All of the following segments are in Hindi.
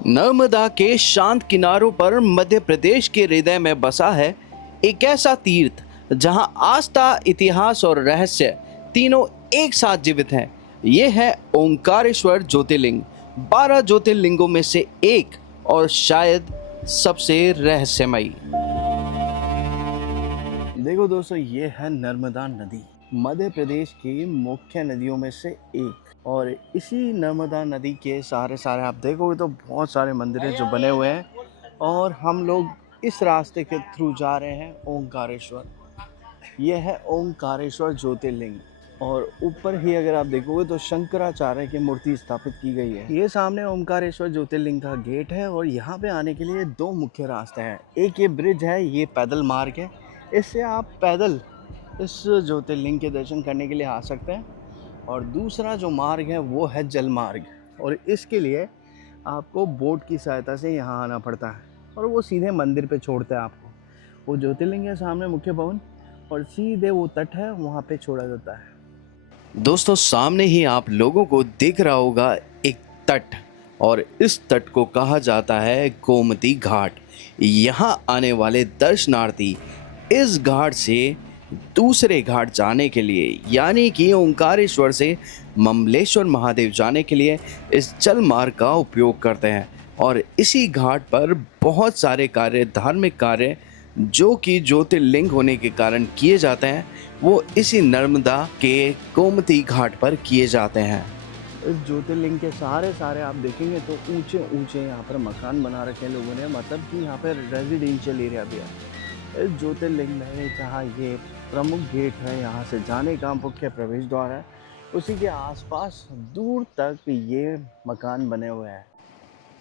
नर्मदा के शांत किनारों पर मध्य प्रदेश के हृदय में बसा है एक ऐसा तीर्थ जहां आस्था, इतिहास और रहस्य तीनों एक साथ जीवित हैं। ये है ओंकारेश्वर ज्योतिर्लिंग, 12 ज्योतिर्लिंगों में से एक और शायद सबसे रहस्यमयी। देखो दोस्तों, ये है नर्मदा नदी, मध्य प्रदेश की मुख्य नदियों में से एक। और इसी नर्मदा नदी के सारे आप देखोगे तो बहुत सारे मंदिर हैं जो बने हुए हैं, और हम लोग इस रास्ते के थ्रू जा रहे हैं ओंकारेश्वर। ये है ओंकारेश्वर ज्योतिर्लिंग, और ऊपर ही अगर आप देखोगे तो शंकराचार्य की मूर्ति स्थापित की गई है। ये सामने ओंकारेश्वर ज्योतिर्लिंग का गेट है, और यहाँ पे आने के लिए दो मुख्य रास्ते हैं। एक ये ब्रिज है, ये पैदल मार्ग है, इससे आप पैदल इस ज्योतिर्लिंग के दर्शन करने के लिए आ सकते हैं। और दूसरा जो मार्ग है वो है जल मार्ग, और इसके लिए आपको बोट की सहायता से यहाँ आना पड़ता है, और वो सीधे मंदिर पे छोड़ते हैं आपको। वो ज्योतिर्लिंग है सामने मुख्य भवन, और सीधे वो तट है, वहाँ पे छोड़ा जाता है। दोस्तों, सामने ही आप लोगों को दिख रहा होगा एक तट, और इस तट को कहा जाता है गोमती घाट। यहाँ आने वाले दर्शनार्थी इस घाट से दूसरे घाट जाने के लिए, यानी कि ओंकारेश्वर से ममलेश्वर महादेव जाने के लिए इस जल मार्ग का उपयोग करते हैं। और इसी घाट पर बहुत सारे कार्य, धार्मिक कार्य जो कि ज्योतिर्लिंग होने के कारण किए जाते हैं, वो इसी नर्मदा के गोमती घाट पर किए जाते हैं। इस ज्योतिर्लिंग के सारे आप देखेंगे तो ऊंचे ऊंचे यहाँ पर मकान बना रखे हैं लोगों ने, मतलब कि यहाँ पर रेजिडेंशियल एरिया भी है। इस ज्योतिर्लिंग में जहाँ ये प्रमुख गेट है, यहाँ से जाने का मुख्य प्रवेश द्वार है, उसी के आसपास दूर तक ये मकान बने हुए हैं।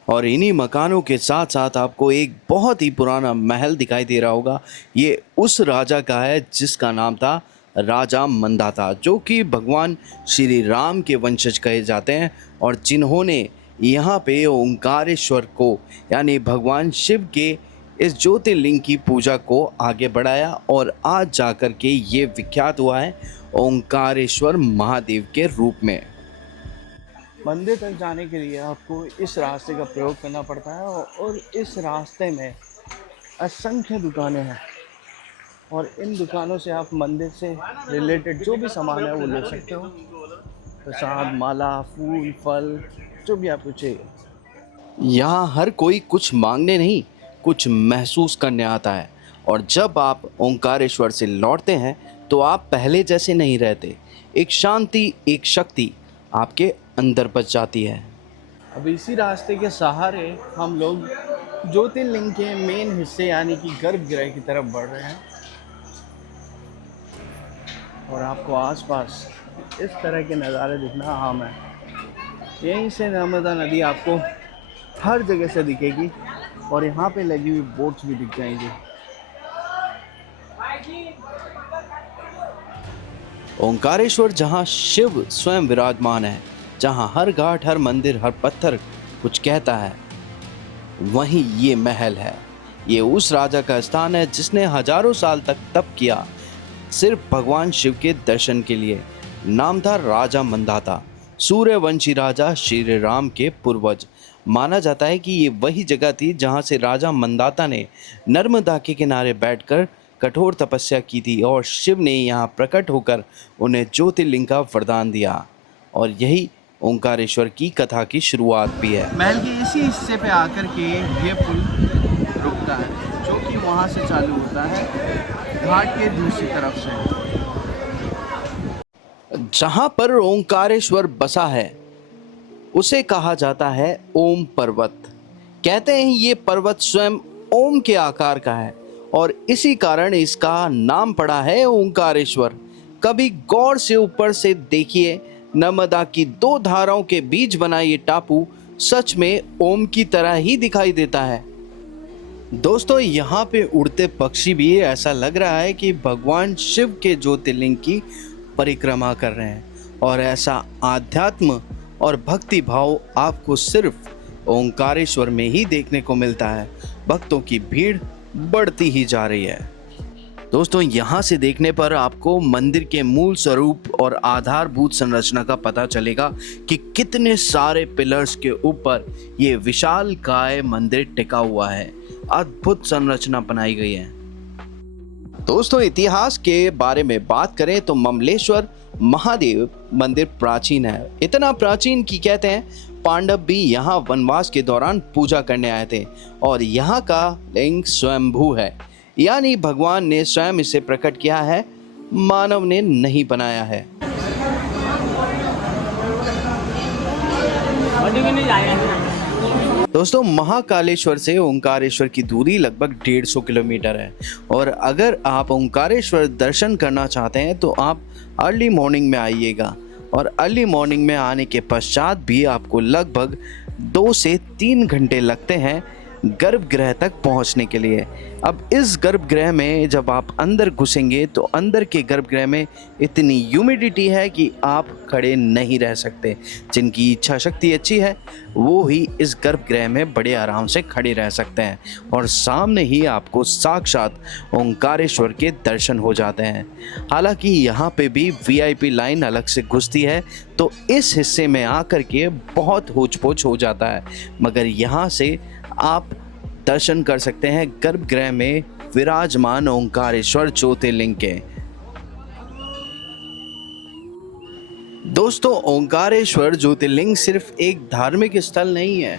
और इन्हीं मकानों के साथ साथ आपको एक बहुत ही पुराना महल दिखाई दे रहा होगा। ये उस राजा का है जिसका नाम था राजा मंदाता, जो कि भगवान श्री राम के वंशज कहे जाते हैं, और जिन्होंने यहाँ पे ओंकारेश्वर को, यानी भगवान शिव के इस ज्योतिर्लिंग की पूजा को आगे बढ़ाया, और आज जाकर के ये विख्यात हुआ है ओंकारेश्वर महादेव के रूप में। मंदिर तक जाने के लिए आपको इस रास्ते का प्रयोग करना पड़ता है, और इस रास्ते में असंख्य दुकानें हैं, और इन दुकानों से आप मंदिर से रिलेटेड जो भी सामान है वो ले सकते हो। प्रसाद, माला, फूल, फल, जो भी आपको चाहिए। यहाँ हर कोई कुछ मांगने नहीं, कुछ महसूस करने आता है। और जब आप ओंकारेश्वर से लौटते हैं तो आप पहले जैसे नहीं रहते। एक शांति, एक शक्ति आपके अंदर बच जाती है। अब इसी रास्ते के सहारे हम लोग ज्योतिर्लिंग के मेन हिस्से, यानी कि गर्भगृह की तरफ बढ़ रहे हैं, और आपको आसपास इस तरह के नज़ारे दिखना आम है। यहीं से नर्मदा नदी आपको हर जगह से दिखेगी, और यहाँ पे लगी हुई बोट्स भी दिख जाएंगी। ओंकारेश्वर जहाँ शिव स्वयं विराजमान है, जहाँ हर घाट, हर मंदिर, हर पत्थर कुछ कहता है, वहीं ये महल है। ये उस राजा का स्थान है जिसने हजारों साल तक तप किया सिर्फ भगवान शिव के दर्शन के लिए। नाम था राजा मंदाता, सूर्यवंशी राजा श्री राम के पूर्वज। माना जाता है कि ये वही जगह थी जहाँ से राजा मंदाता ने नर्मदा के किनारे बैठकर कठोर तपस्या की थी, और शिव ने यहाँ प्रकट होकर उन्हें ज्योतिर्लिंग का वरदान दिया। और यही ओंकारेश्वर की कथा की शुरुआत भी है। महल के इसी हिस्से पे आकर के ये पुल रुकता है, जो कि वहाँ से चालू होता है घाट के दूसरी तरफ से। जहाँ पर ओंकारेश्वर बसा है उसे कहा जाता है ओम पर्वत। कहते हैं ये पर्वत स्वयं ओम के आकार का है, और इसी कारण इसका नाम पड़ा है ओंकारेश्वर। कभी गौर से ऊपर से देखिए, नर्मदा की दो धाराओं के बीच बना ये टापू सच में ओम की तरह ही दिखाई देता है। दोस्तों, यहाँ पे उड़ते पक्षी भी ऐसा लग रहा है कि भगवान शिव के ज्योतिर्लिंग की परिक्रमा कर रहे हैं, और ऐसा आध्यात्म और भक्ति भाव आपको सिर्फ ओंकारेश्वर में ही देखने को मिलता है। भक्तों की भीड़ बढ़ती ही जा रही है। दोस्तों यहाँ से देखने पर आपको मंदिर के मूल स्वरूप और आधारभूत संरचना का पता चलेगा कि कितने सारे पिलर्स के ऊपर ये विशालकाय मंदिर टिका हुआ है। अद्भुत संरचना बनाई गई है। दोस्तों इतिहास के बारे में बात करें तो ममलेश्वर महादेव मंदिर प्राचीन है। इतना प्राचीन कि कहते हैं पांडव भी यहाँ वनवास के दौरान पूजा करने आए थे और यहाँ का लिंग स्वयंभू है, यानी भगवान ने स्वयं इसे प्रकट किया है, मानव ने नहीं बनाया है। दोस्तों महाकालेश्वर से ओंकारेश्वर की दूरी लगभग 150 किलोमीटर है और अगर आप ओंकारेश्वर दर्शन करना चाहते हैं तो आप अर्ली मॉर्निंग में आइएगा और अर्ली मॉर्निंग में आने के पश्चात भी आपको लगभग 2 से 3 घंटे लगते हैं गर्भगृह तक पहुंचने के लिए। अब इस गर्भगृह में जब आप अंदर घुसेंगे तो अंदर के गर्भगृह में इतनी ह्यूमिडिटी है कि आप खड़े नहीं रह सकते। जिनकी इच्छा शक्ति अच्छी है वो ही इस गर्भगृह में बड़े आराम से खड़े रह सकते हैं और सामने ही आपको साक्षात ओंकारेश्वर के दर्शन हो जाते हैं। हालांकि यहाँ पे भी वीआईपी लाइन अलग से घुसती है तो इस हिस्से में आकर के बहुत होच-पोच हो जाता है, मगर यहाँ से आप दर्शन कर सकते हैं गर्भगृह में विराजमान ओंकारेश्वर ज्योतिर्लिंग के। दोस्तों ओंकारेश्वर ज्योतिर्लिंग सिर्फ एक धार्मिक स्थल नहीं है,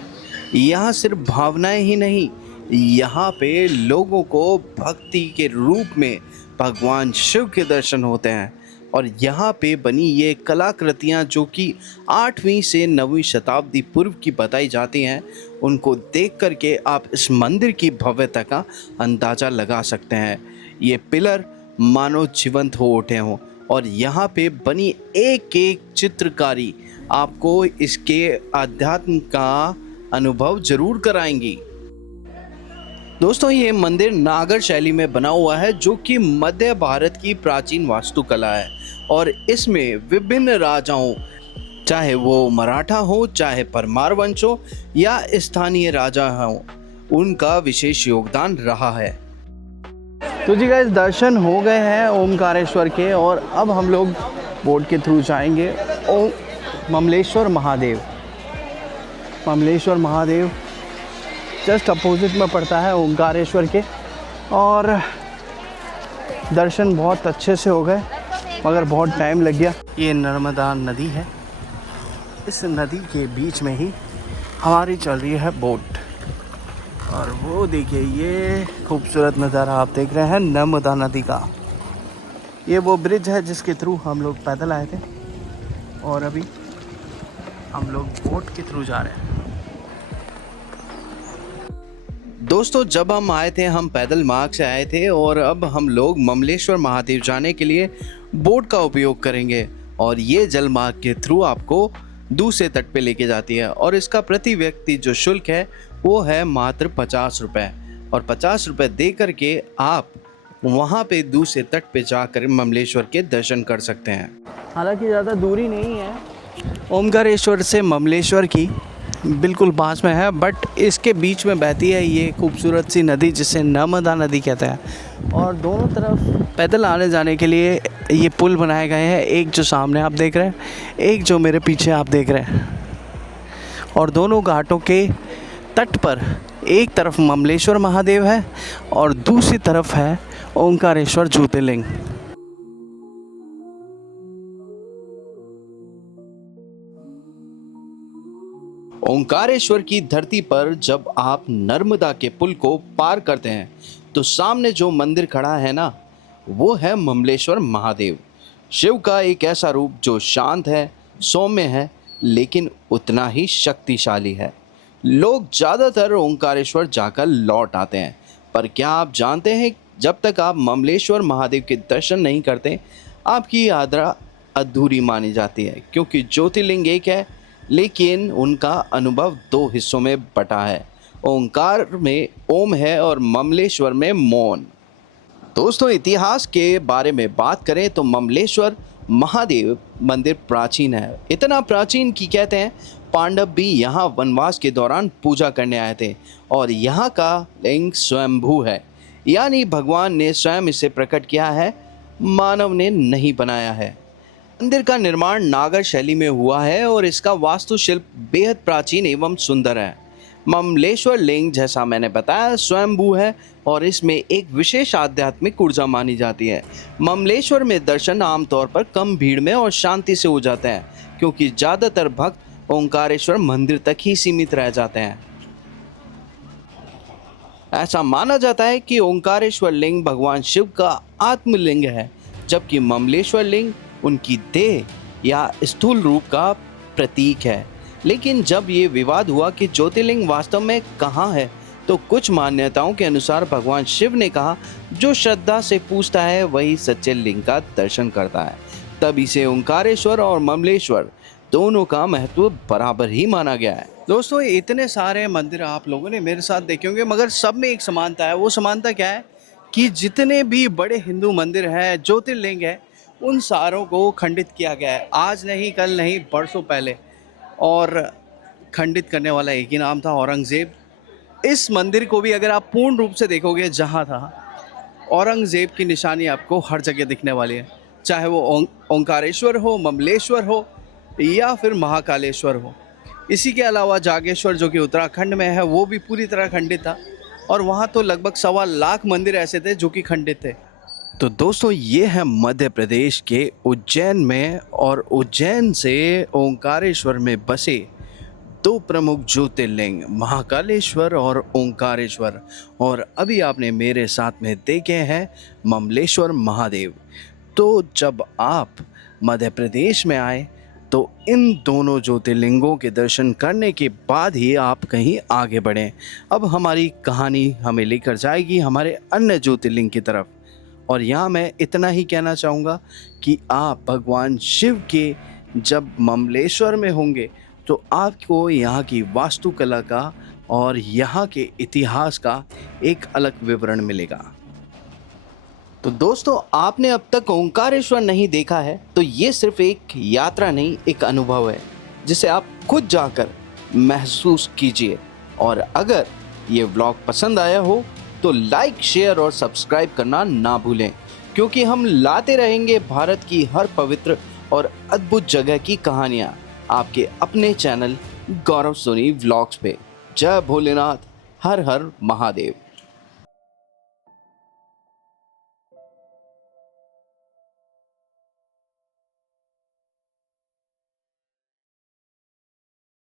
यहाँ सिर्फ भावनाएं ही नहीं, यहाँ पे लोगों को भक्ति के रूप में भगवान शिव के दर्शन होते हैं और यहाँ पे बनी ये कलाकृतियाँ जो कि 8वीं से 9वीं शताब्दी पूर्व की बताई जाती हैं, उनको देख कर के आप इस मंदिर की भव्यता का अंदाज़ा लगा सकते हैं। ये पिलर मानो जीवंत हो उठे हों और यहाँ पे बनी एक एक चित्रकारी आपको इसके आध्यात्म का अनुभव ज़रूर कराएंगी। दोस्तों ये मंदिर नागर शैली में बना हुआ है जो कि मध्य भारत की प्राचीन वास्तुकला है और इसमें विभिन्न राजाओं, चाहे वो मराठा हो, चाहे परमार वंश हो या स्थानीय राजा हो, उनका विशेष योगदान रहा है। तो जी गाइस दर्शन हो गए हैं ओमकारेश्वर के और अब हम लोग बोट के थ्रू जाएंगे ममलेश्वर महादेव। ममलेश्वर महादेव जस्ट अपोजिट में पड़ता है ओंकारेश्वर के और दर्शन बहुत अच्छे से हो गए मगर बहुत टाइम लग गया। ये नर्मदा नदी है, इस नदी के बीच में ही हमारी चल रही है बोट और वो देखिए ये खूबसूरत नज़ारा आप देख रहे हैं नर्मदा नदी का। ये वो ब्रिज है जिसके थ्रू हम लोग पैदल आए थे और अभी हम लोग बोट के थ्रू जा रहे हैं। दोस्तों जब हम आए थे हम पैदल मार्ग से आए थे और अब हम लोग ममलेश्वर महादेव जाने के लिए बोट का उपयोग करेंगे और ये जल मार्ग के थ्रू आपको दूसरे तट पे लेके जाती है और इसका प्रति व्यक्ति जो शुल्क है वो है मात्र 50 रुपये और 50 रुपये दे करके आप वहाँ पे दूसरे तट पे जाकर ममलेश्वर के दर्शन कर सकते हैं। हालांकि ज़्यादा दूरी नहीं है ओमकारेश्वर से ममलेश्वर की, बिल्कुल पास में है, बट इसके बीच में बहती है ये खूबसूरत सी नदी जिसे नर्मदा नदी कहते हैं और दोनों तरफ पैदल आने जाने के लिए ये पुल बनाए गए हैं, एक जो सामने आप देख रहे हैं, एक जो मेरे पीछे आप देख रहे हैं और दोनों घाटों के तट पर एक तरफ ममलेश्वर महादेव है और दूसरी तरफ है ओंकारेश्वर ज्योतिर्लिंग। ओंकारेश्वर की धरती पर जब आप नर्मदा के पुल को पार करते हैं तो सामने जो मंदिर खड़ा है ना, वो है ममलेश्वर महादेव, शिव का एक ऐसा रूप जो शांत है, सौम्य है, लेकिन उतना ही शक्तिशाली है। लोग ज़्यादातर ओंकारेश्वर जाकर लौट आते हैं, पर क्या आप जानते हैं जब तक आप ममलेश्वर महादेव के दर्शन नहीं करते आपकी यात्रा अधूरी मानी जाती है, क्योंकि ज्योतिर्लिंग एक है लेकिन उनका अनुभव 2 हिस्सों में बटा है। ओंकार में ओम है और ममलेश्वर में मौन। दोस्तों इतिहास के बारे में बात करें तो ममलेश्वर महादेव मंदिर प्राचीन है, इतना प्राचीन कि कहते हैं पांडव भी यहाँ वनवास के दौरान पूजा करने आए थे और यहाँ का लिंग स्वयंभू है, यानी भगवान ने स्वयं इसे प्रकट किया है, मानव ने नहीं बनाया है। मंदिर का निर्माण नागर शैली में हुआ है और इसका वास्तुशिल्प बेहद प्राचीन एवं सुंदर है। ममलेश्वर लिंग, जैसा मैंने बताया, स्वयंभू है और इसमें एक विशेष आध्यात्मिक ऊर्जा मानी जाती है। ममलेश्वर में दर्शन आमतौर पर कम भीड़ में और शांति से हो जाते हैं, क्योंकि ज़्यादातर भक्त ओंकारेश्वर मंदिर तक ही सीमित रह जाते हैं। ऐसा माना जाता है कि ओंकारेश्वर लिंग भगवान शिव का आत्मलिंग है, जबकि ममलेश्वर लिंग उनकी देह या स्थूल रूप का प्रतीक है। लेकिन जब ये विवाद हुआ कि ज्योतिर्लिंग वास्तव में कहाँ है, तो कुछ मान्यताओं के अनुसार भगवान शिव ने कहा, जो श्रद्धा से पूछता है वही सच्चे लिंग का दर्शन करता है। तब इसे ओंकारेश्वर और ममलेश्वर दोनों का महत्व बराबर ही माना गया है। दोस्तों, इतने सारे मंदिर आप लोगों ने मेरे साथ देखे होंगे, मगर सब में एक समानता है। वो समानता क्या है कि जितने भी बड़े हिंदू मंदिर हैं, ज्योतिर्लिंग है, उन सारों को खंडित किया गया है। आज नहीं, कल नहीं, बरसों पहले। और खंडित करने वाला एक ही नाम था, औरंगज़ेब। इस मंदिर को भी अगर आप पूर्ण रूप से देखोगे जहाँ था, औरंगज़ेब की निशानी आपको हर जगह दिखने वाली है, चाहे वो ओंकारेश्वर हो, ममलेश्वर हो या फिर महाकालेश्वर हो। इसी के अलावा जागेश्वर, जो कि उत्तराखंड में है, वो भी पूरी तरह खंडित था और वहाँ तो लगभग 1.25 लाख मंदिर ऐसे थे जो कि खंडित थे। तो दोस्तों, ये है मध्य प्रदेश के उज्जैन में, और उज्जैन से ओंकारेश्वर में बसे 2 प्रमुख ज्योतिर्लिंग, महाकालेश्वर और ओंकारेश्वर। और अभी आपने मेरे साथ में देखे हैं ममलेश्वर महादेव। तो जब आप मध्य प्रदेश में आए तो इन दोनों ज्योतिर्लिंगों के दर्शन करने के बाद ही आप कहीं आगे बढ़ें। अब हमारी कहानी हमें लेकर जाएगी हमारे अन्य ज्योतिर्लिंग की तरफ। और यहाँ मैं इतना ही कहना चाहूँगा कि आप भगवान शिव के जब ममलेश्वर में होंगे तो आपको यहाँ की वास्तुकला का और यहाँ के इतिहास का एक अलग विवरण मिलेगा। तो दोस्तों, आपने अब तक ओंकारेश्वर नहीं देखा है तो ये सिर्फ एक यात्रा नहीं, एक अनुभव है जिसे आप खुद जाकर महसूस कीजिए। और अगर ये व्लॉग पसंद आया हो तो लाइक, शेयर और सब्सक्राइब करना ना भूलें, क्योंकि हम लाते रहेंगे भारत की हर पवित्र और अद्भुत जगह की कहानियाँ आपके अपने चैनल गौरव सोनी व्लॉग्स पे। जय भोलेनाथ, हर हर महादेव।